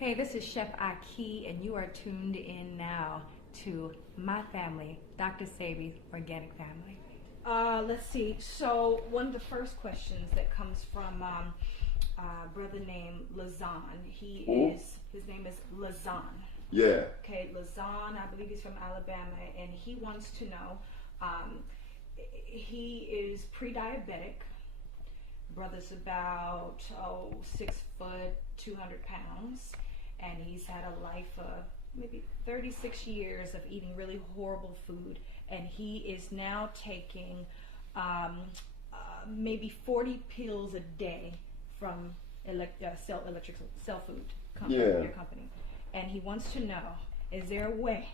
Hey, this is Chef Ahki, and you are tuned in now to my family, Dr. Sebi's Organic Family. Let's see. So one of the first questions that comes from a brother named Lazan. His name is Lazan. Yeah. Okay, Lazan, I believe he's from Alabama, and he wants to know, he is pre-diabetic. Brother's about 6 foot, 200 pounds, and he's had a life of maybe 36 years of eating really horrible food, and he is now taking maybe 40 pills a day from Cell Food company, your company, and he wants to know, is there a way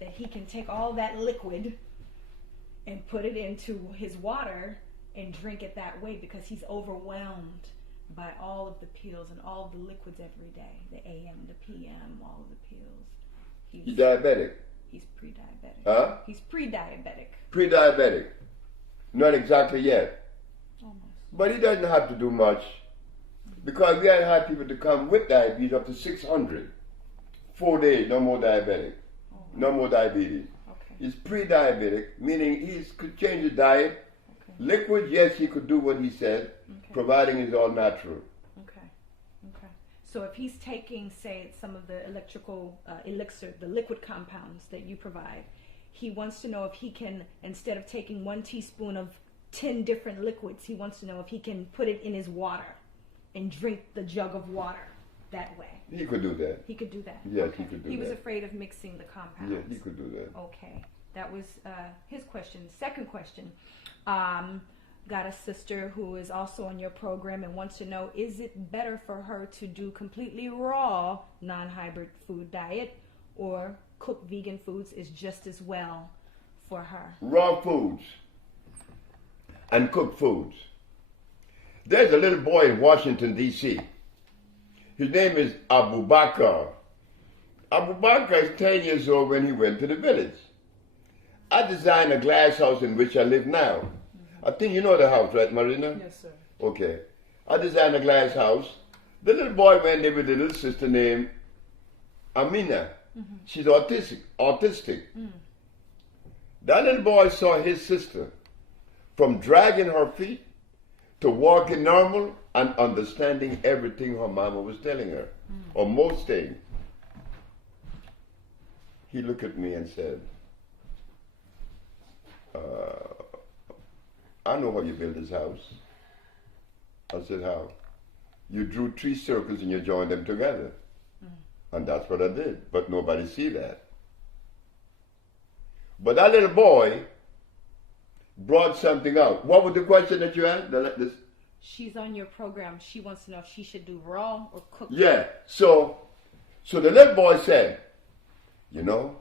that he can take all that liquid and put it into his water and drink it that way, because he's overwhelmed by all of the pills and all of the liquids every day, the AM, the PM, all of the pills. He's diabetic? He's pre-diabetic. Huh? He's pre-diabetic. Pre-diabetic. Not exactly yet. Almost. But he doesn't have to do much, because we have had people to come with diabetes up to 600. 4 days, no more diabetic. Oh, wow. No more diabetes. Okay. He's pre-diabetic, meaning he could change his diet. Liquid, yes, he could do what he said, providing it's all natural. Okay. So if he's taking, say, some of the electrical elixir, the liquid compounds that you provide, he wants to know if he can, instead of taking 1 teaspoon of 10 different liquids, he wants to know if he can put it in his water and drink the jug of water that way. He could do that. He could do that? Yes, he could do that. He was afraid of mixing the compounds. Yes, he could do that. Okay. That was his question. Second question. Got a sister who is also on your program and wants to know, is it better for her to do completely raw, non-hybrid food diet, or cook vegan foods is just as well for her? Raw foods and cooked foods. There's a little boy in Washington, D.C. His name is Abu Bakr. Abu Bakr is 10 years old when he went to the village. I designed a glass house in which I live now. I think you know the house, right, Marina? Yes, sir. Okay. I designed a glass house. The little boy went there with a little sister named Amina. She's autistic. That little boy saw his sister from dragging her feet to walking normal and understanding everything her mama was telling her, or most things. He looked at me and said, I know how you build this house. I said, how? You drew 3 circles and you joined them together. And that's what I did, but nobody see that. But that little boy brought something out. What was the question that you asked? She's on your program. She wants to know if she should do raw or cooked. Yeah, so the little boy said, you know,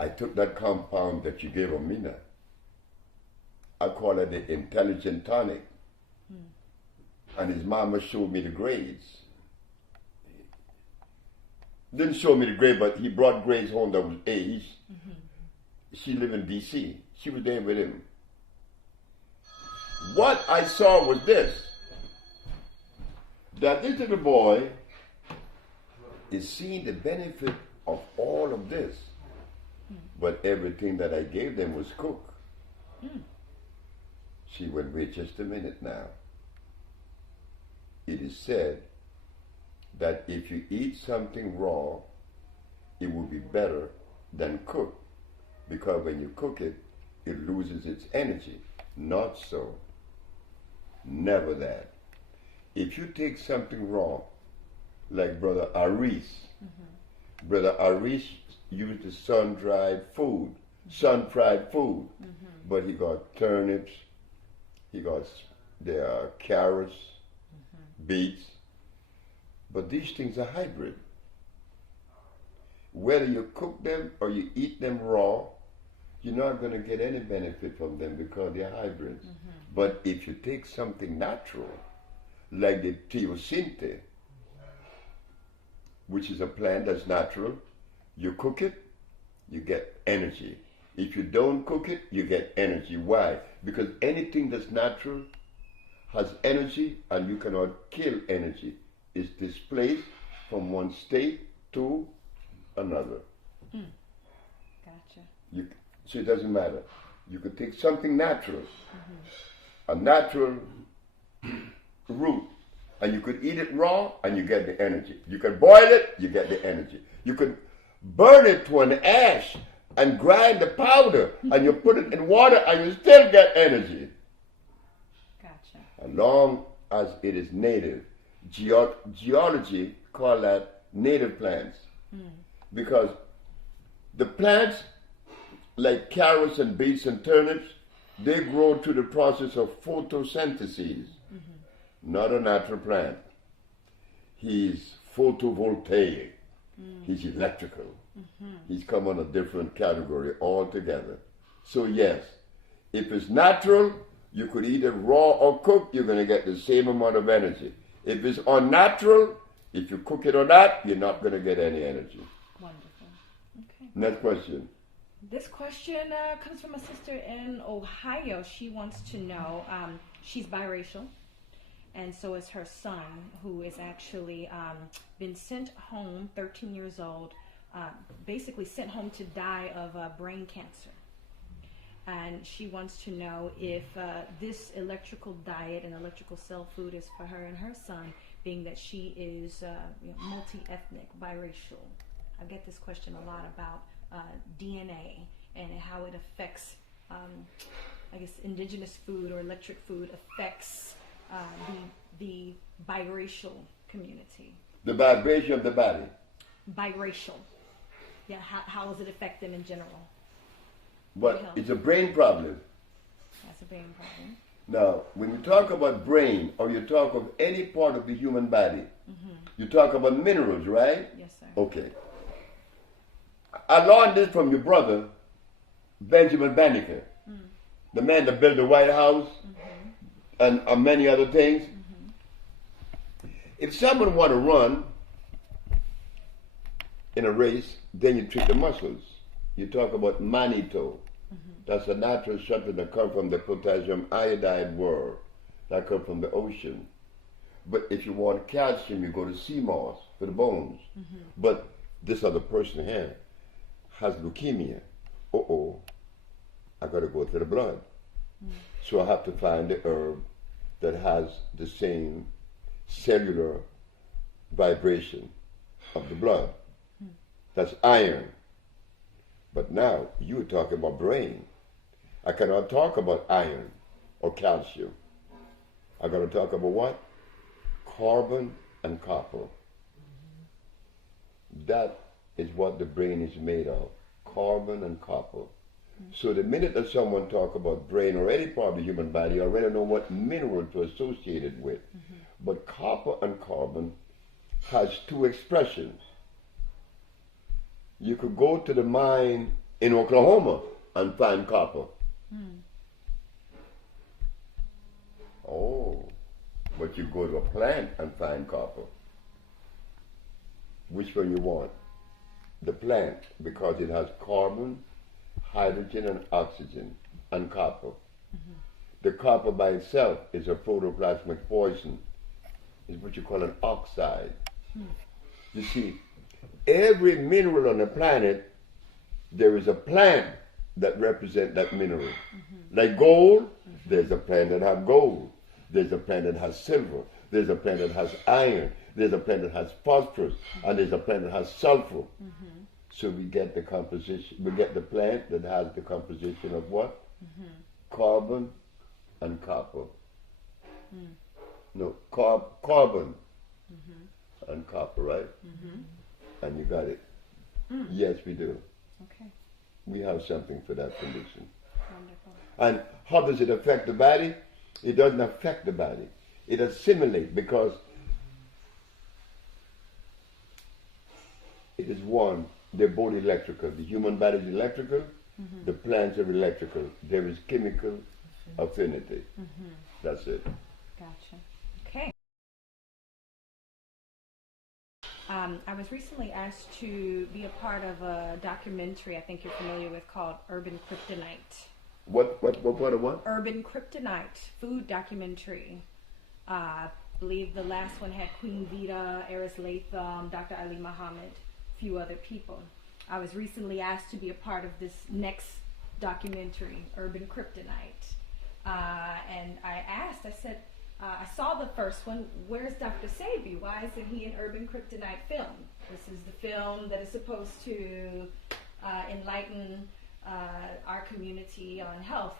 I took that compound that you gave Amina. I call it the intelligent tonic. And his mama showed me the grades. Didn't show me the grade, but he brought grades home that was A's. She lived in D.C. She was there with him. What I saw was this. That this little boy is seeing the benefit of all of this. But everything that I gave them was cooked. She went, wait just a minute now. It is said that if you eat something raw, it will be better than cooked. Because when you cook it, it loses its energy. Not so. Never that. If you take something raw, like Brother Aris, Brother Aris used the sun-dried food, sun-fried food, but he got turnips, he got carrots, beets, but these things are hybrid. Whether you cook them or you eat them raw, you're not going to get any benefit from them because they're hybrids. But if you take something natural, like the teosinte, which is a plant that's natural, you cook it, you get energy. If you don't cook it, you get energy. Why? Because anything that's natural has energy, and you cannot kill energy. It's displaced from one state to another. Gotcha. So it doesn't matter. You could take something natural, a natural root, and you could eat it raw and you get the energy. You could boil it, you get the energy. You could burn it to an ash and grind the powder and you put it in water and you still get energy. Gotcha. As long as it is native. Geology call that native plants. Because the plants, like carrots and beets and turnips, they grow through the process of photosynthesis. Not a natural plant. He's photovoltaic. He's electrical. He's come on a different category altogether. So yes, if it's natural, you could eat it raw or cooked, you're going to get the same amount of energy. If it's unnatural, if you cook it or not, you're not going to get any energy. Wonderful. Okay. Next question. This question comes from a sister in Ohio. She wants to know, she's biracial, and so is her son, who is actually been sent home, 13 years old, basically sent home to die of brain cancer. And she wants to know if this electrical diet and electrical cell food is for her and her son, being that she is multi-ethnic, biracial. I get this question a lot about DNA and how it affects, I guess, indigenous food or electric food affects the biracial community. The vibration of the body. Biracial. Yeah, how does it affect them in general? But it's a brain problem. That's a brain problem. Now, when you talk about brain or you talk of any part of the human body, you talk about minerals, right? Yes, sir. Okay. I learned this from your brother, Benjamin Banneker, the man that built the White House and many other things. If someone want to run in a race, then you treat the muscles. You talk about mannitol. That's a natural substance that comes from the potassium iodide world, that comes from the ocean. But if you want calcium, you go to sea moss for the bones. But this other person here has leukemia. I got to go to the blood. So I have to find the herb that has the same cellular vibration of the blood. That's iron. But now you're talking about brain. I cannot talk about iron or calcium. I got to talk about what? Carbon and copper. That is what the brain is made of. Carbon and copper. So the minute that someone talk about brain or any part of the human body, you already know what mineral to associate it with. But copper and carbon has two expressions. You could go to the mine in Oklahoma and find copper. But you go to a plant and find copper. Which one you want? The plant, because it has carbon, hydrogen, and oxygen, and copper. The copper by itself is a protoplasmic poison. It's what you call an oxide. You see, every mineral on the planet, there is a plant that represents that mineral. Like gold, there's a plant that has gold. There's a plant that has silver. There's a plant that has iron. There's a plant that has phosphorus. And there's a plant that has sulfur. So we get the composition, we get the plant that has the composition of what? Carbon and copper. No, carbon and copper, right? And you got it. Yes, we do. Okay. We have something for that condition. Wonderful. And how does it affect the body? It doesn't affect the body. It assimilates because it is one. They're both electrical. The human body is electrical. The plants are electrical. There is chemical affinity. That's it. Gotcha. Okay. I was recently asked to be a part of a documentary I think you're familiar with called Urban Kryptonite. What part of what? Urban Kryptonite food documentary. believe the last one had Queen Vita, Eris Latham, Dr. Ali Muhammad, a few other people. I was recently asked to be a part of this next documentary, Urban Kryptonite. And I asked, I said, I saw the first one, where's Dr. Sebi? Why isn't he in Urban Kryptonite film? This is the film that is supposed to enlighten our community on health.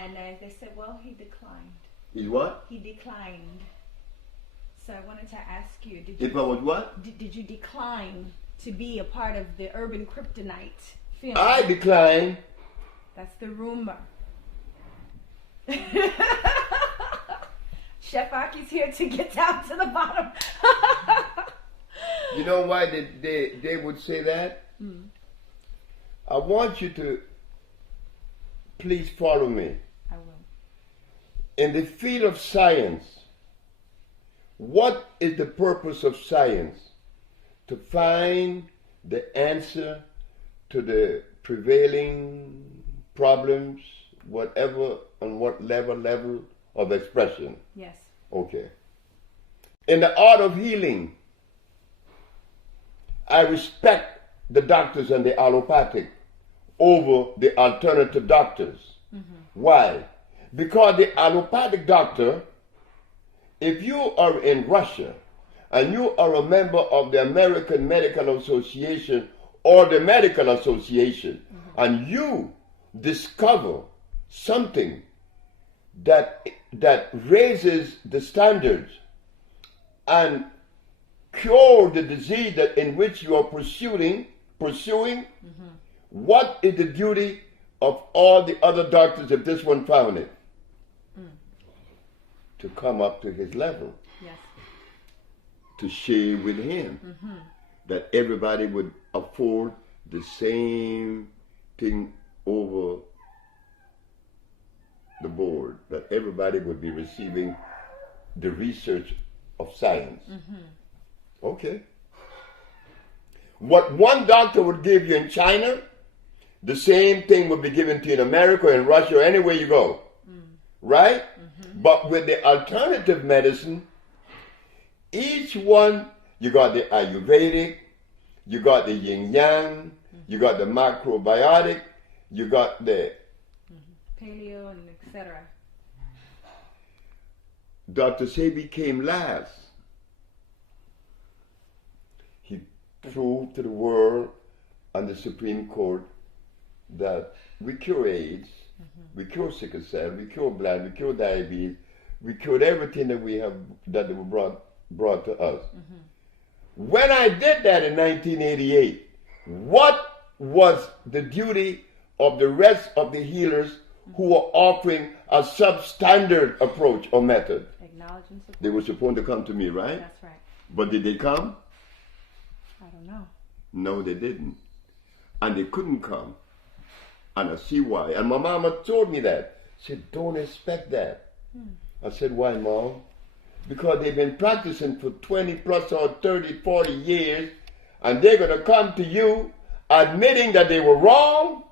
And they said, well, he declined. He what? He declined. So I wanted to ask you, did you decline to be a part of the Urban Kryptonite film? I decline. That's the rumor. Chef Ahki's here to get down to the bottom. You know why they would say that? Mm. I want you to please follow me. I will. In the field of science, what is the purpose of science? To find the answer to the prevailing problems, whatever, on what level of expression. Yes. Okay. In the art of healing, I respect the doctors and the allopathic over the alternative doctors. Mm-hmm. Why? Because the allopathic doctor, if you are in Russia and you are a member of the American Medical Association or the Medical Association, mm-hmm. and you discover something that raises the standards and cure the disease that in which you are pursuing, mm-hmm. What is the duty of all the other doctors if this one found it? Mm. To come up to his level. Yes. To share with him. Mm-hmm. That everybody would afford the same thing over the board. That everybody would be receiving the research of science. Mm-hmm. Okay. What one doctor would give you in China, the same thing would be given to you in America, in Russia, or anywhere you go. Mm. Right? Mm-hmm. But with the alternative medicine, each one, you got the Ayurvedic, you got the yin-yang, mm-hmm. you got the macrobiotic, you got the paleo, and etc. Dr. Sebi came last. He proved to the world and the Supreme Court that we cure AIDS, mm-hmm. we cure sickle cell, we cure blood, we cure diabetes, we cured everything that we have that were brought to us. Mm-hmm. When I did that in 1988, what was the duty of the rest of the healers mm-hmm. who were offering a substandard approach or method? Acknowledge and support. They were supposed to come to me, right? That's right. But did they come? I don't know. No, they didn't. And they couldn't come. And I see why. And my mama told me that. She said, don't expect that. I said, why, Mom? Because they've been practicing for 20 plus or 30, 40 years, and they're going to come to you admitting that they were wrong?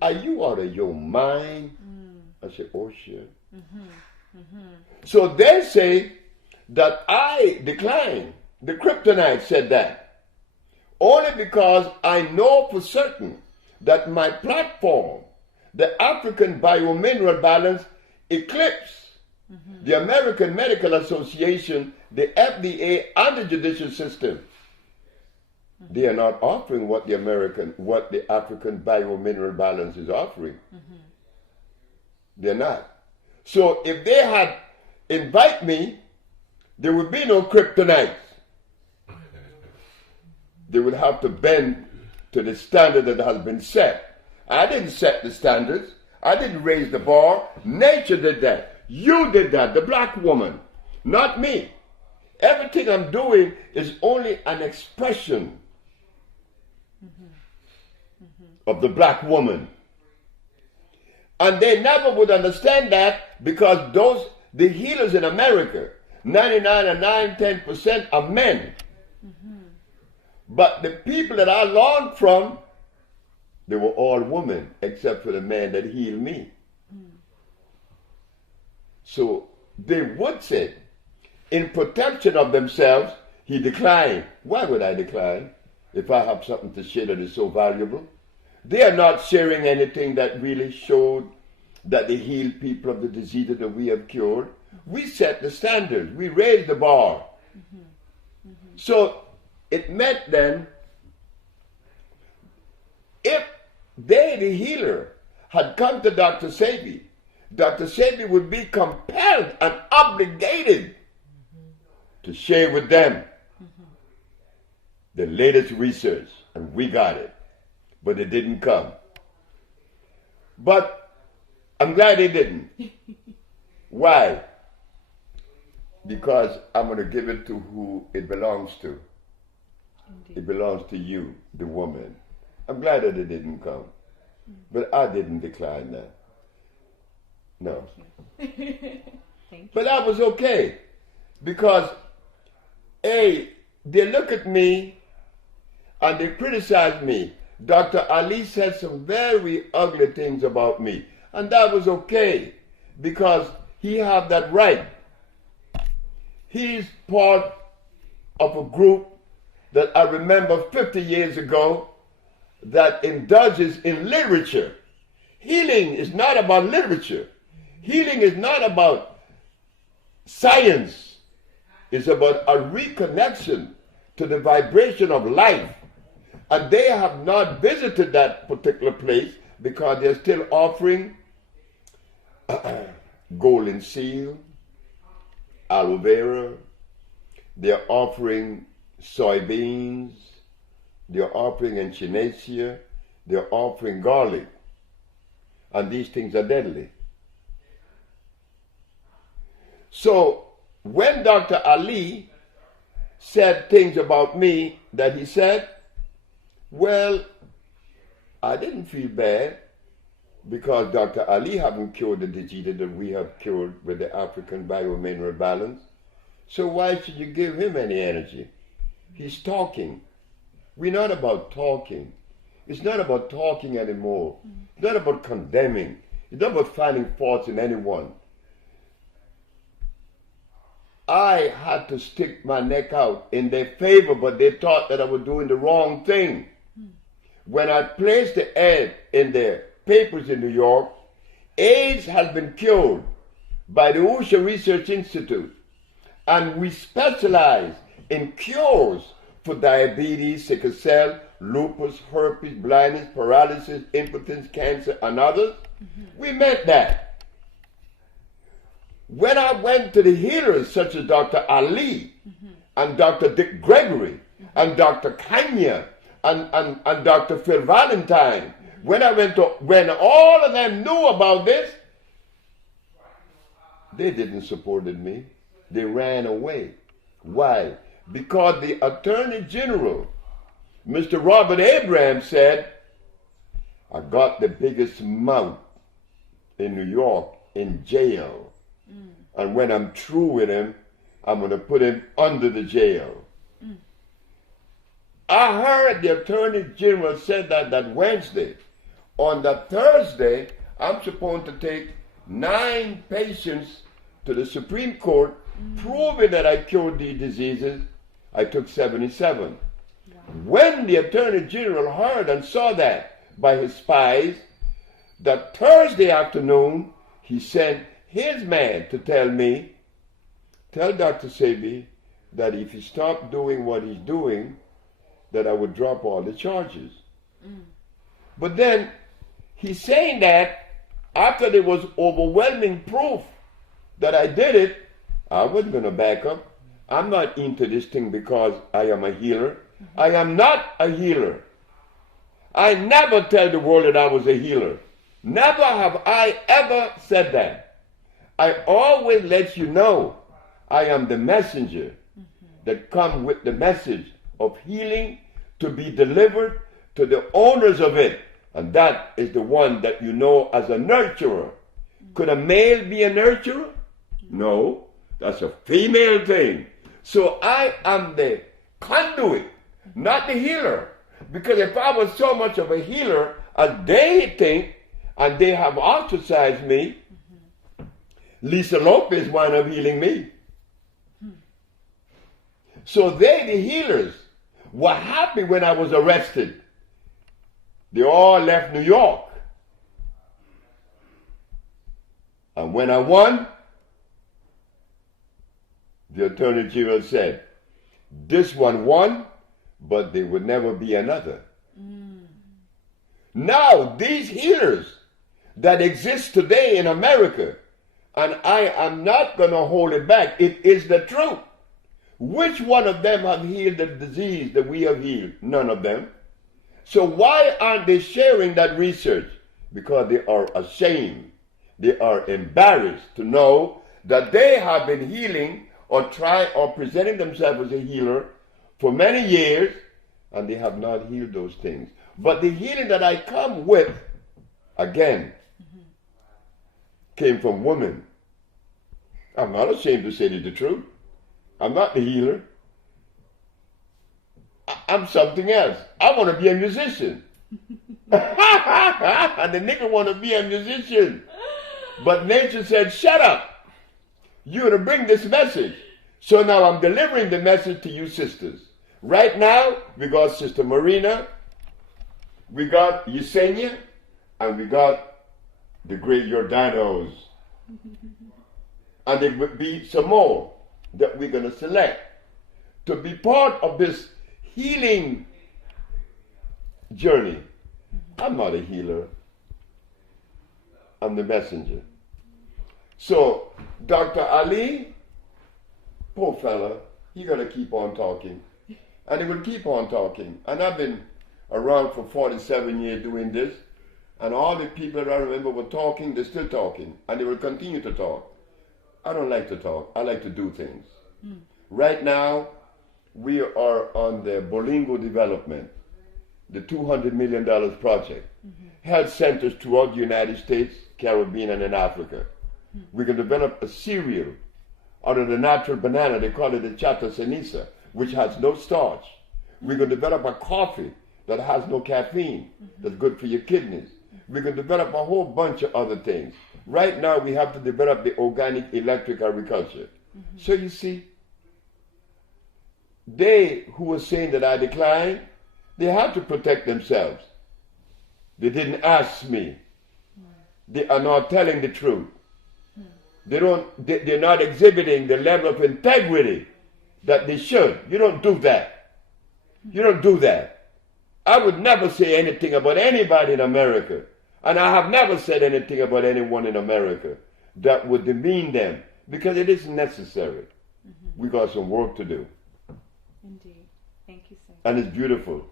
Are you out of your mind? I said, oh, shit. So they say that I declined. The Kryptonite said that. Only because I know for certain that my platform, the African Biomineral Balance, eclipsed the American Medical Association, the FDA, and the judicial system. They are not offering what the African Biomineral Balance is offering. They're not. So if they had invited me, there would be no kryptonite. They would have to bend to the standard that has been set. I didn't set the standards. I didn't raise the bar. Nature did that. You did that, the black woman, not me. Everything I'm doing is only an expression of the black woman. And they never would understand that because the healers in America, 99 and 10% are men. But the people that I learned from, they were all women, except for the man that healed me. So they would say, in protection of themselves, he declined. Why would I decline if I have something to share that is so valuable? They are not sharing anything that really showed that they healed people of the diseases that we have cured. We set the standards. We raised the bar. So it meant then, if they, the healer, had come to Dr. Sebi, Dr. Sebi would be compelled and obligated to share with them the latest research, and we got it. But it didn't come. But I'm glad it didn't. Why? Because I'm going to give it to who it belongs to. Indeed. It belongs to you, the woman. I'm glad that it didn't come. But I didn't decline that. No. Thank you. But that was okay. Because, A, they look at me and they criticize me. Dr. Ali said some very ugly things about me. And that was okay. Because he had that right. He's part of a group that I remember 50 years ago that indulges in literature. Healing is not about literature. Healing is not about science. It's about a reconnection to the vibration of life. And they have not visited that particular place because they're still offering golden seal, aloe vera, they're offering soybeans, they're offering echinacea, they're offering garlic. And these things are deadly. So when Dr. Ali said things about me that he said, well, I didn't feel bad because Dr. Ali haven't cured the disease that we have cured with the African biomineral balance. So why should you give him any energy? He's talking. We're not about talking. It's not about talking anymore. It's not about condemning. It's not about finding faults in anyone. I had to stick my neck out in their favor, but they thought that I was doing the wrong thing. When I placed the ad in the papers in New York, AIDS has been cured by the Usha Research Institute, and we specialize in cures for diabetes, sickle cell, lupus, herpes, blindness, paralysis, impotence, cancer, and others. We meant that. When I went to the healers such as Dr. Ali and Dr. Dick Gregory and Dr. Kanya and Dr. Phil Valentine, when all of them knew about this, they didn't support me. They ran away. Why? Because the Attorney General, Mr. Robert Abraham, said, I got the biggest mouth in New York in jail. And when I'm through with him, I'm going to put him under the jail. I heard the Attorney General said that Wednesday. On the Thursday, I'm supposed to take 9 patients to the Supreme Court, proving that I cured these diseases. I took 77. Wow. When the Attorney General heard and saw that by his spies, that Thursday afternoon, he sent his man to tell me, tell Dr. Sebi that if he stopped doing what he's doing, that I would drop all the charges. But then he's saying that after there was overwhelming proof that I did it, I wasn't going to back up. I'm not into this thing because I am a healer. I am not a healer. I never tell the world that I was a healer. Never have I ever said that. I always let you know I am the messenger that comes with the message of healing to be delivered to the owners of it. And that is the one that you know as a nurturer. Could a male be a nurturer? No, that's a female thing. So I am the conduit, not the healer. Because if I was so much of a healer as they think, and they have ostracized me, Lisa Lopez wound up healing me. So they, the healers, were happy when I was arrested. They all left New York. And when I won, the Attorney General said, this one won, but there would never be another. Now, these healers that exist today in America, and I am not going to hold it back, it is the truth. Which one of them have healed the disease that we have healed? None of them. So why aren't they sharing that research? Because they are ashamed. They are embarrassed to know that they have been healing or presenting themselves as a healer for many years, and they have not healed those things. But the healing that I come with, again, came from women. I'm not ashamed to say the truth. I'm not the healer. I'm something else. I want to be a musician. And the nigga want to be a musician. But nature said, shut up. You're going to bring this message. So now I'm delivering the message to you sisters. Right now, we got Sister Marina, we got Yesenia, and we got the great Jordanos. And there will be some more that we're going to select to be part of this healing journey. I'm not a healer. I'm the messenger. So, Dr. Ali, poor fella, he got to keep on talking. And he will keep on talking. And I've been around for 47 years doing this. And all the people that I remember were talking, they're still talking. And they will continue to talk. I don't like to talk. I like to do things. Right now, we are on the Bolingo development, the $200 million project. Health centers throughout the United States, Caribbean, and in Africa. We can develop a cereal out of the natural banana. They call it the chata ceniza, which has no starch. We can develop a coffee that has no caffeine, that's good for your kidneys. We can develop a whole bunch of other things. Right now, we have to develop the organic electric agriculture. So you see, they who were saying that I declined, they have to protect themselves. They didn't ask me. They are not telling the truth. They're not exhibiting the level of integrity that they should. You don't do that. You don't do that. I would never say anything about anybody in America, and I have never said anything about anyone in America that would demean them, because it isn't necessary. We got some work to do. Indeed. Thank you, sir. And it's beautiful.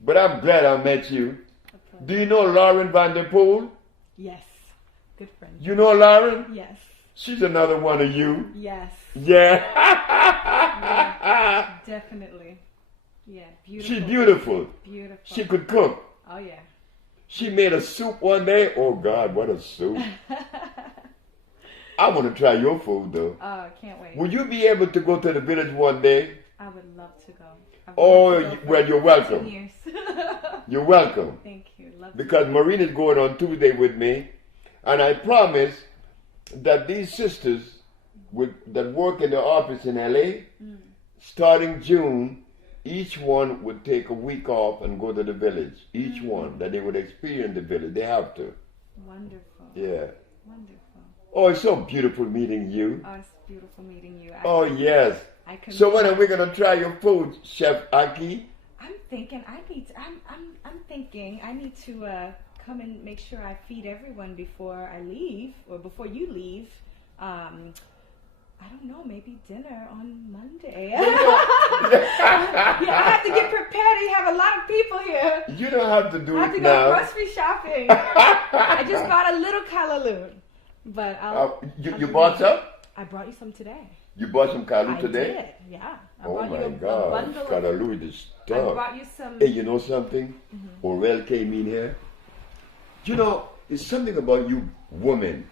But I'm glad I met you. Do you know Lauren Van Der Poel? Yes. Good friend. You know Lauren? Yes. She's another one of you. Yes. Yeah. Yeah, definitely. Yeah, beautiful. She's beautiful. Beautiful. She could cook. Oh, yeah. She made a soup one day. Oh, God, what a soup. I want to try your food, though. Oh, I can't wait. Would you be able to go to the village one day? I would love to go. Well, you're welcome. Years. You're welcome. Thank you. Love because Maureen is going on Tuesday with me, and I promise that these sisters that work in the office in LA, starting June, each one would take a week off and go to the village. Each one, that they would experience the village. They have to. Wonderful. Yeah. Wonderful. Oh, it's so beautiful meeting you. Oh, it's beautiful meeting you. Yes. So when are we gonna try your food, Chef Ahki? I'm thinking I need to come and make sure I feed everyone before I leave, or before you leave. I don't know, maybe dinner on Monday. I have to get prepared. You have a lot of people here. You don't have to do it now. I have to go grocery shopping. I just bought a little callaloo. But you bought some? I brought you some today. You bought some callaloo today? I did, yeah. I oh brought my you a God, bundle callaloo is stuff. I brought you some. Hey, you know something? Orel came in here. You know, it's something about you women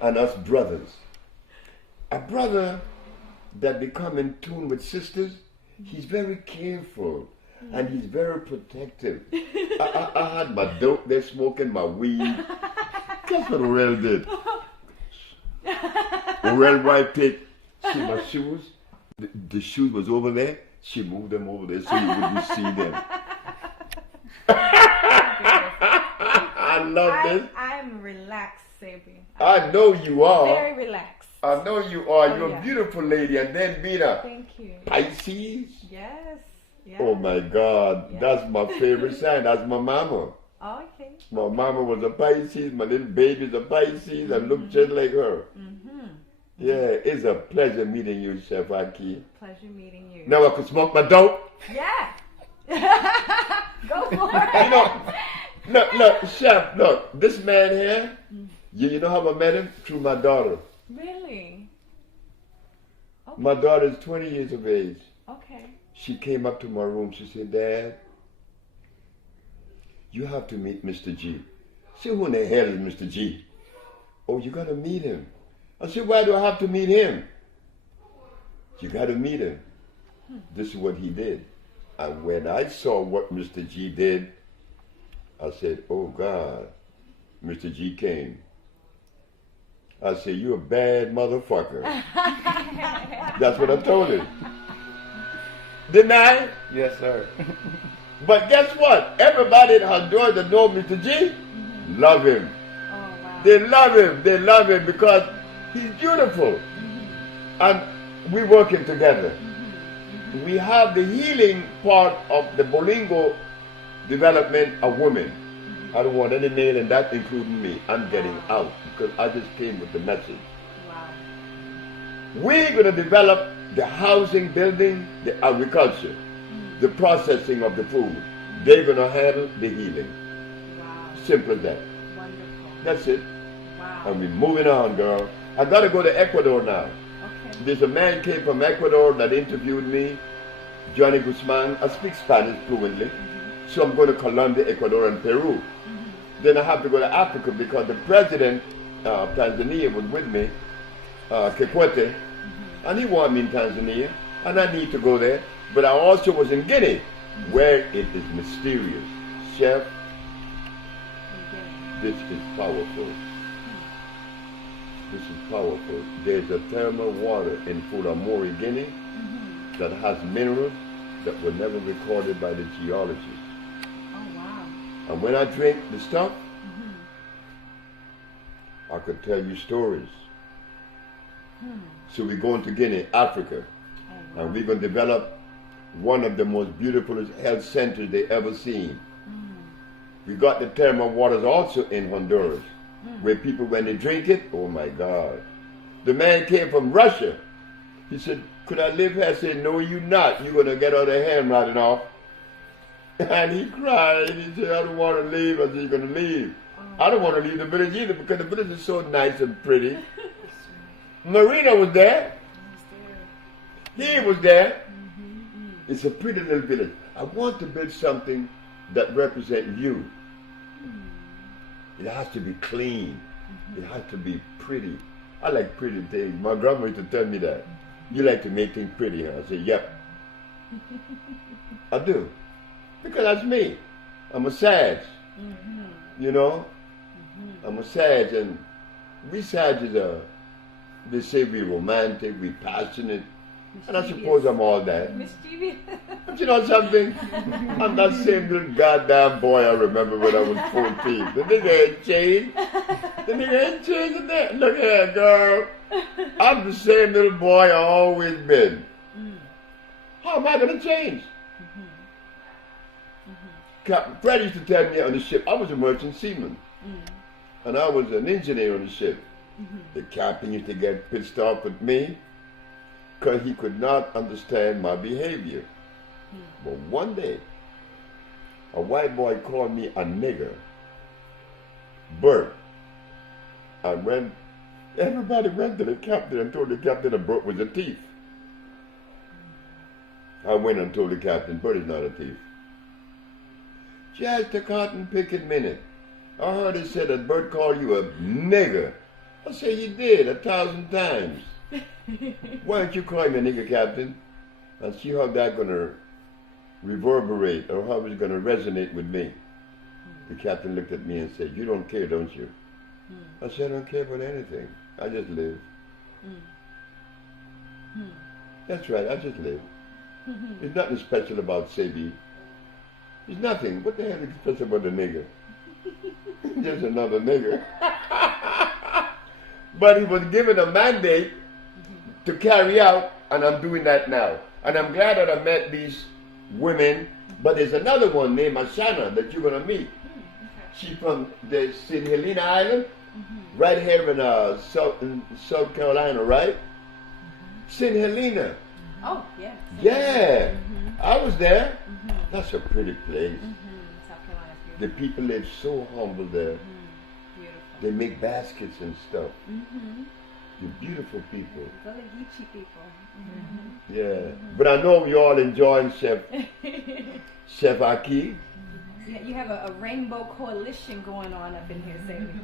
and us brothers. A brother that become in tune with sisters, he's very careful and he's very protective. I had my dope there smoking, my weed. Guess what Orel did? Orel wiped it. See my shoes? the shoes was over there. She moved them over there so you wouldn't see them. I love this. I'm relaxed, Sebi. I know you are. Very relaxed. I know you are. You're a beautiful lady. And then being a Thank you. Pisces. Yes. Yes. Oh my God. Yes. That's my favorite sign. That's my mama. Oh, okay. My mama was a Pisces. My little baby's a Pisces. I look just like her. Yeah, it's a pleasure meeting you, Chef Ahki. Pleasure meeting you. Now I can smoke my dope. Yeah. Go for it. Look, Chef, look, this man here, you know how I met him? Through my daughter. Really? Okay. My daughter's 20 years of age. Okay. She came up to my room. She said, Dad, you have to meet Mr. G. I said, who in the hell is Mr. G? Oh, you got to meet him. I said, why do I have to meet him? You got to meet him. This is what he did. And when I saw what Mr. G did, I said, oh God, Mr. G came. I said, you a bad motherfucker. That's what I told him. Didn't I? Yes, sir. But guess what? Everybody in Honduras that know Mr. G love him. Oh, wow. They love him. They love him because he's beautiful. And we're working together. We have the healing part of the Bolingo development of women. I don't want any male in that, including me. I'm getting out because I just came with the message. Wow. We're going to develop the housing, building, the agriculture, the processing of the food. They're going to handle the healing. Wow. Simple as that. Wonderful. That's it. Wow. And we're moving on, girl. I got to go to Ecuador now. Okay. There's a man came from Ecuador that interviewed me, Johnny Guzman. I speak Spanish fluently. So I'm going to Colombia, Ecuador, and Peru. Then I have to go to Africa because the president of Tanzania was with me, Kikwete, and he wanted me in Tanzania, and I need to go there. But I also was in Guinea, where it is mysterious. Chef, this is powerful. This is powerful. There's a thermal water in Fulamori, Guinea, that has minerals that were never recorded by the geologists. Oh, wow. And when I drink the stuff, I could tell you stories. So we're going to Guinea, Africa, and we're going to develop one of the most beautiful health centers they ever seen. We got the thermal waters also in Honduras, where people, when they drink it, oh my God. The man came from Russia. He said, could I live here? I said, no, you're not. You're going to get out of here and riding off. And he cried. He said, I don't want to leave. I said, you're going to leave. I don't want to leave the village either because the village is so nice and pretty. Marina was there. He was there. It's a pretty little village. I want to build something that represents you. It has to be clean. It has to be pretty. I like pretty things. My grandma used to tell me that. You like to make things pretty, huh? I said, yep. I do. Because that's me. I'm a Sag. You know? I'm a Sag, and we Sages are, they say we're romantic, we're passionate, and I suppose I'm all that. Mischievous. But you know something? I'm that same little goddamn boy I remember when I was 14. The nigga ain't changed. The nigga ain't changed in there. Look here, girl. I'm the same little boy I always been. How am I going to change? Captain Fred used to tell me on the ship, I was a merchant seaman. And I was an engineer on the ship. The captain used to get pissed off at me because he could not understand my behavior. But one day, a white boy called me a nigger, Bert. And when everybody went to the captain and told the captain that Bert was a thief, I went and told the captain, Bert is not a thief. Just a cotton picking minute. I heard it said that Bert called you a nigger. I said, he did 1,000 times. Why don't you call me a nigger, Captain? And see how that's going to reverberate or how it's going to resonate with me. The captain looked at me and said, you don't care, don't you? I said, I don't care about anything. I just live. That's right, I just live. There's nothing special about Sebi. There's nothing. What the hell is special about the nigger? Just another nigger. But he was given a mandate to carry out, and I'm doing that now. And I'm glad that I met these women, but there's another one named Ashana that you're going to meet. She's from the St. Helena Island, right here in South Carolina, right? St. Helena. Oh, yeah. Yeah. I was there. That's a pretty place. South Carolina. The people live so humble there. Beautiful. They make baskets and stuff. They're beautiful people. Those are Geechee people. Yeah. But I know you all enjoying Chef Ahki. You have a rainbow coalition going on up in here, Sebi.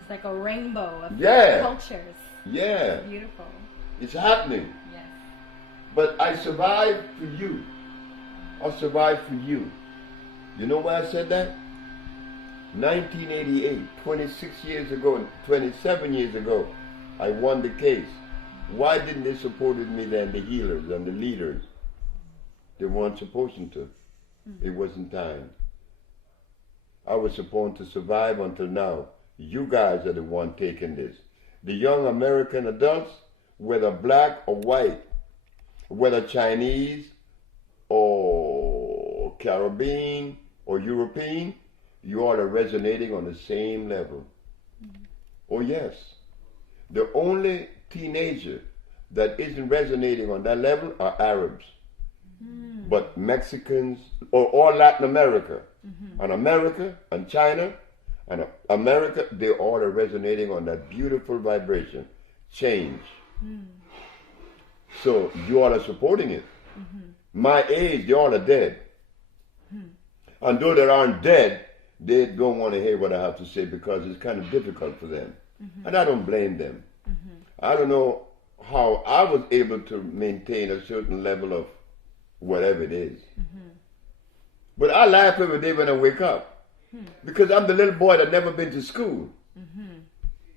It's like a rainbow of cultures. Yeah. It's beautiful. It's happening. Yes. But I survived for you. I survived for you. You know why I said that? 1988, 26 years ago, 27 years ago, I won the case. Why didn't they support me then, the healers and the leaders? They weren't supposed to. It wasn't time. I was supposed to survive until now. You guys are the one taking this. The young American adults, whether black or white, whether Chinese or Caribbean or European, you all are resonating on the same level. Oh yes. The only teenager that isn't resonating on that level are Arabs. But Mexicans, or all Latin America, and America, and China, and America, they all are resonating on that beautiful vibration. Change. So you all are supporting it. My age, they all are dead. And though they aren't dead, they don't want to hear what I have to say because it's kind of difficult for them. And I don't blame them. I don't know how I was able to maintain a certain level of whatever it is. But I laugh every day when I wake up because I'm the little boy that never been to school.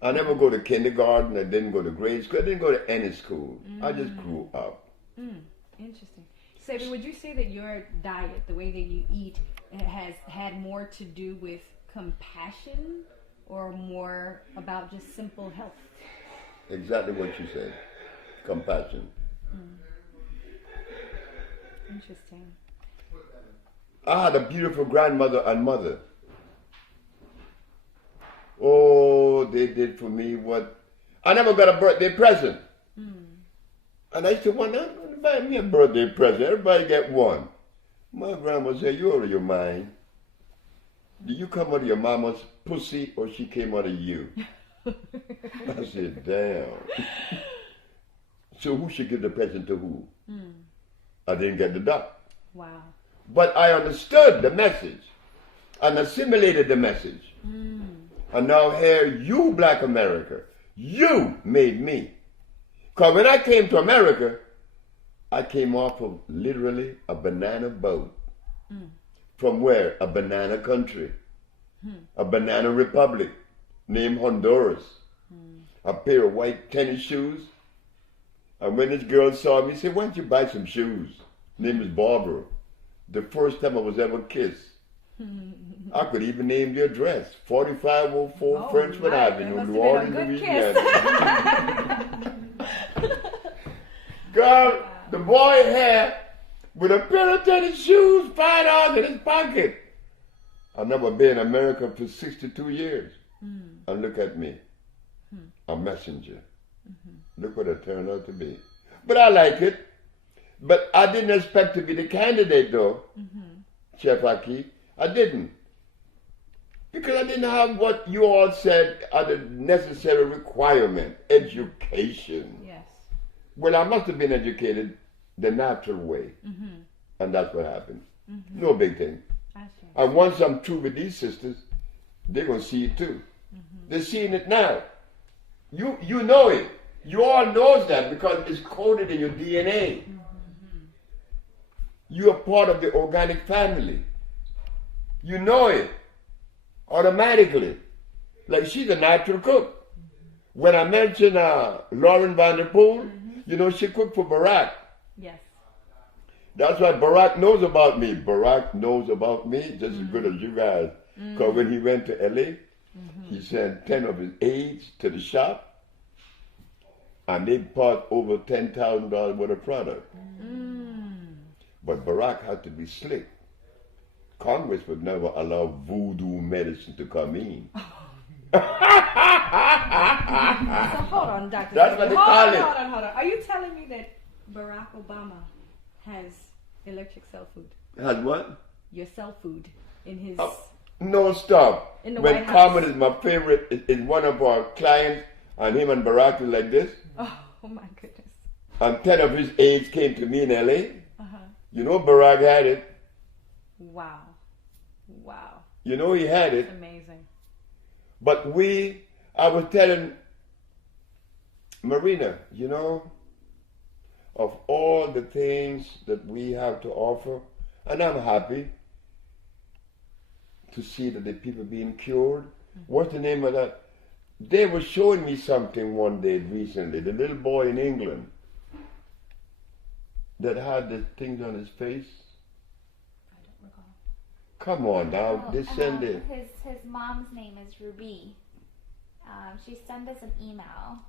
I never go to kindergarten. I didn't go to grade school. I didn't go to any school. I just grew up. Interesting. Sebi, would you say that your diet, the way that you eat, has had more to do with compassion or more about just simple health? Exactly what you said. Compassion. Interesting. I had a beautiful grandmother and mother. Oh, they did for me what... I never got a birthday present. And I used to wonder, buy me a birthday present. Everybody get one. My grandma said, you're out of your mind. Did you come out of your mama's pussy or she came out of you? I said, damn. So who should give the present to who? I didn't get the duck. Wow. But I understood the message and assimilated the message. And now here, you, Black America, you made me. Because when I came to America, I came off of literally a banana boat. From where? A banana country. A banana republic named Honduras. A pair of white tennis shoes. And when this girl saw me, she said, why don't you buy some shoes? Name is Barbara. The first time I was ever kissed. I could even name the address. 4504 Frenchman Avenue, New Orleans, Louisiana. Girl, the boy had with a pair of tennis shoes, $5 in his pocket. I've never been in America for 62 years. And look at me. A messenger. Look what it turned out to be. But I like it. But I didn't expect to be the candidate though, Chef Ahki. I didn't. Because I didn't have what you all said are the necessary requirement, education. Yes. Well, I must have been educated the natural way. And that's what happened. No big thing. And once I'm through with these sisters, they're going to see it too. They're seeing it now. You know it. You all knows that because it's coded in your DNA. You are part of the organic family. You know it automatically. Like she's a natural cook. When I mentioned Lauren Vanderpool, you know, she cooked for Barack That's what Barack knows about me. Barack knows about me just as good as you guys. Because when he went to LA, he sent 10 of his aides to the shop, and they bought over $10,000 worth of product. But Barack had to be slick. Congress would never allow voodoo medicine to come in. So hold on, Dr. That's what they call it. Hold on. Are you telling me that Barack Obama has electric cell food? Has what? Your cell food in his... No, stop. In the when White House. Carmen is my favorite, is one of our clients, and him and Barack is like this. Oh my goodness. And 10 of his aides came to me in LA. You know Barack had it. Wow. You know he had it. That's amazing. But I was telling Marina, you know, of all the things that we have to offer, and I'm happy to see that the people being cured. What's the name of that? They were showing me something one day recently, the little boy in England that had the things on his face. I don't recall. Come on now, send it. His mom's name is Ruby. She sent us an email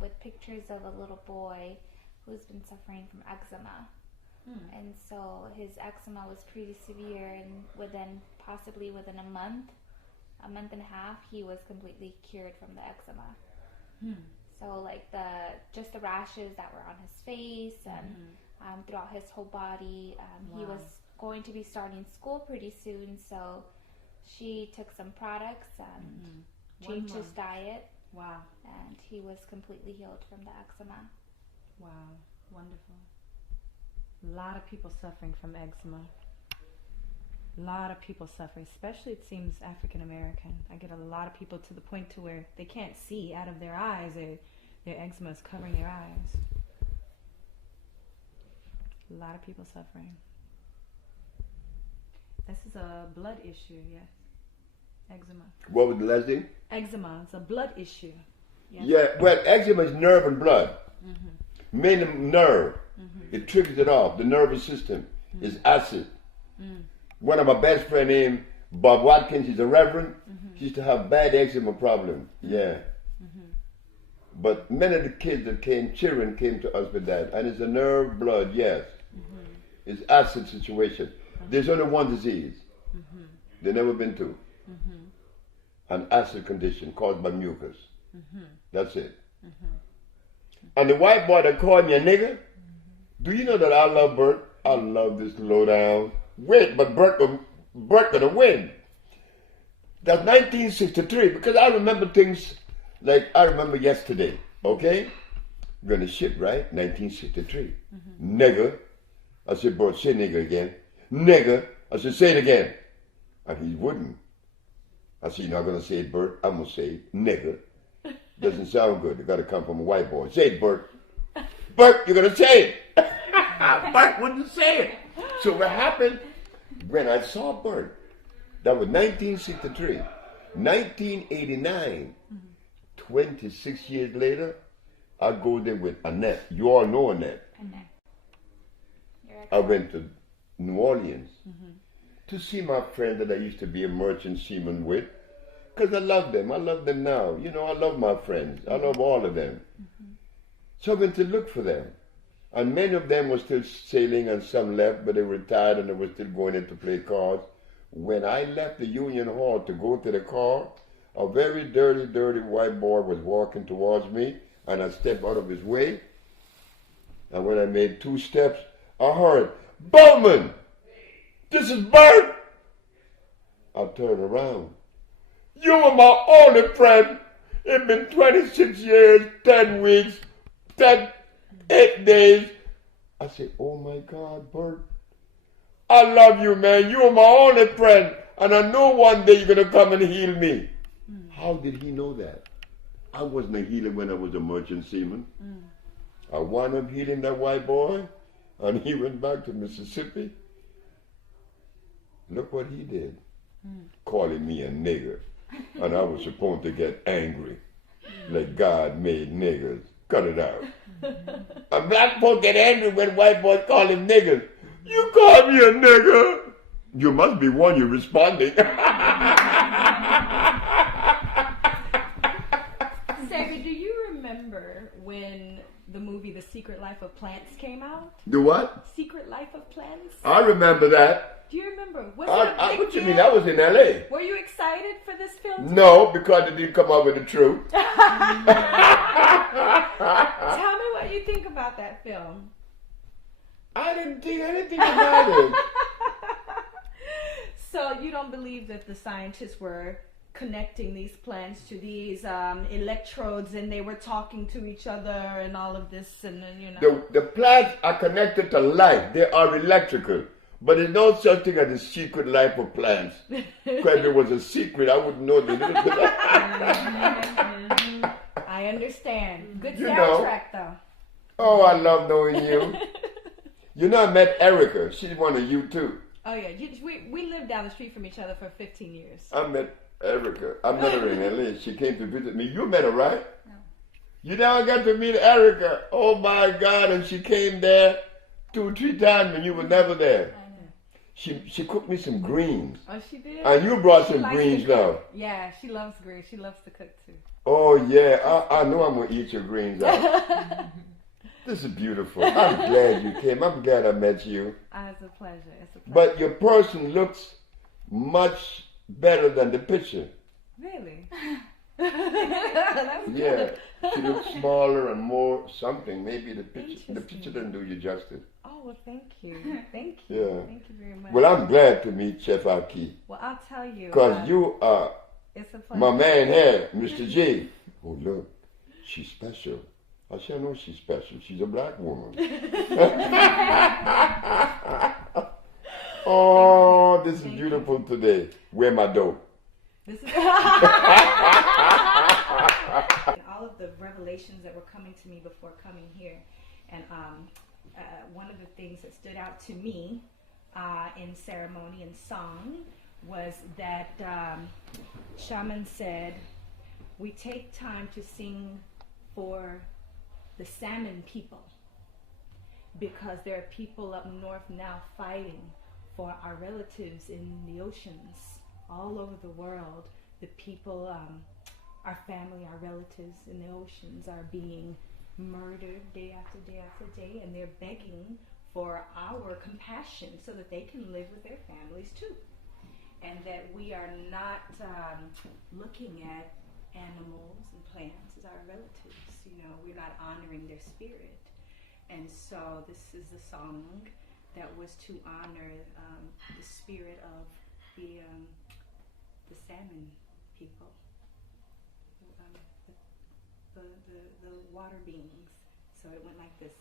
with pictures of a little boy who's been suffering from eczema. And so his eczema was pretty severe, and possibly within a month and a half, he was completely cured from the eczema. So like just the rashes that were on his face and throughout his whole body. He was going to be starting school pretty soon, so she took some products and changed his diet. Wow. And he was completely healed from the eczema. Wow. Wonderful. A lot of people suffering from eczema. A lot of people suffering, especially it seems African American. I get a lot of people to the point to where they can't see out of their eyes. Their eczema is covering their eyes. A lot of people suffering. This is a blood issue, yes. Eczema. What was the last thing? Eczema. It's a blood issue. Yes. Yeah, well, eczema is nerve and blood. Mainly nerve. It triggers it off. The nervous system is acid. One of my best friend named Bob Watkins, he's a reverend. He used to have bad eczema problem. Yeah. But many of the kids that children came to us with that. And it's a nerve, blood, yes. It's acid situation. There's only one disease. There's never been two. An acid condition caused by mucus. That's it. And the white boy that called me a nigger, do you know that I love Bert? I love this lowdown. Wait, but Bert gonna win. That's 1963, because I remember things like I remember yesterday, okay? We're gonna ship, right? 1963. Nigger. I said, Bert, say nigger again. Nigger. I said, say it again. And he wouldn't. I said, you're not gonna say it, Bert. I'm gonna say it. Nigger. Doesn't sound good. It gotta come from a white boy. Say it, Bert. Bert, you're gonna say it. Bert wouldn't say it. So what happened when I saw Bert, that was 1963. 1989, 26 years later, I go there with Annette. You all know Annette. I went to New Orleans to see my friend that I used to be a merchant seaman with, because I love them. I love them now. You know, I love my friends. I love all of them. So I went to look for them. And many of them were still sailing and some left, but they were retired and they were still going in to play cards. When I left the Union Hall to go to the car, a very dirty, dirty white boy was walking towards me, and I stepped out of his way. And when I made 2 steps, I heard, Bowman, this is Bert. I turned around. You were my only friend. It's been 26 years, 10 weeks, 8 days. I said, oh my God, Bert, I love you, man. You are my only friend. And I know one day you're going to come and heal me. How did he know that? I wasn't a healer when I was a merchant seaman. I wound up healing that white boy, and he went back to Mississippi. Look what he did. Calling me a nigger. And I was supposed to get angry. Like God made niggers. Cut it out. And black folk get angry when white boys call him niggers. You called me a nigger. You must be one you're responding. Sebi, do you remember when the movie The Secret Life of Plants came out? The what? Secret Life of Plants? I remember that. Do you remember? Was it a big what you deal? mean? That was in L.A. Were you excited for this film? No, because it didn't come out with the truth. Tell me what you think about that film. I didn't think anything about it. So you don't believe that the scientists were connecting these plants to these electrodes and they were talking to each other and all of this and you know. The plants are connected to life. They are electrical. But there's no such thing as the secret life of plants. Because if it was a secret, I wouldn't know the little bit. I understand. Good You soundtrack though. Oh, I love knowing you. You know, I met Erica. She's one of you too. Oh yeah, we lived down the street from each other for 15 years. I met Erica. I met her in LA. She came to visit me. You met her, right? No. You never got to meet Erica. Oh my God. And she came there 2 or 3 times and you were never there. I know. She cooked me some greens. Oh, she did? And you brought She some likes greens to cook. now. Yeah, she loves greens. She loves to cook too. Oh yeah. I know I'm going to eat your greens out. This is beautiful. I'm glad you came. I'm glad I met you. It's a pleasure. It's a pleasure. But your person looks much better than the picture. Really? That's Yeah, good. she looks smaller and more something. Maybe the picture didn't do you justice. Oh, well, thank you. Thank you. Yeah. Thank you very much. Well, I'm glad to meet Chef Ahki. Well, I'll tell you. Because you are It's a pleasure. my man here, Mr. J. Oh, look, she's special. I said, I know she's special. She's a black woman. Oh, this is beautiful today. Where my dope? This is and all of the revelations that were coming to me before coming here, and one of the things that stood out to me in ceremony and song was that shaman said, "We take time to sing for the salmon people because there are people up north now fighting for our relatives in the oceans." All over the world, the people, our family, our relatives in the oceans are being murdered day after day after day, and they're begging for our compassion so that they can live with their families too. And that we are not looking at animals and plants as our relatives. You know, we're not honoring their spirit. And so this is a song that was to honor the spirit of the salmon people, the water beings. So it went like this.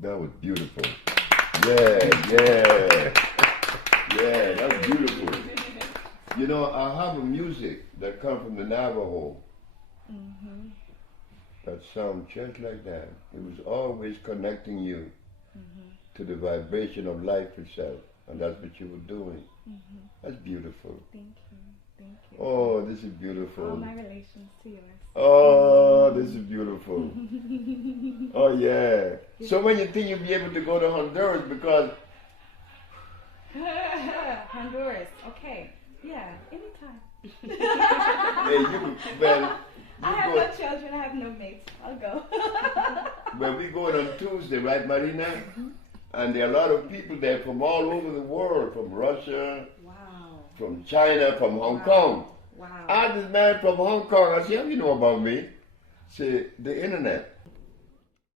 That was beautiful. Yeah, yeah. Yeah, that was You know, I have a music that comes from the Navajo that sounds just like that. It was always connecting you to the vibration of life itself, and that's what you were doing. That's beautiful. Thank you. Thank you. Oh, this is beautiful. All my relations to yours. Oh, this is beautiful. Oh, yeah. So when you think you'll be able to go to Honduras, because... Honduras, okay. Yeah, anytime. Hey, you, well, I have no children, I have no mates. I'll go. Well, we're going on Tuesday, right, Marina? And there are a lot of people there from all over the world, from Russia, from China, from Hong Kong. Wow. I had this man from Hong Kong. I said, how do you know about me? Say, the internet.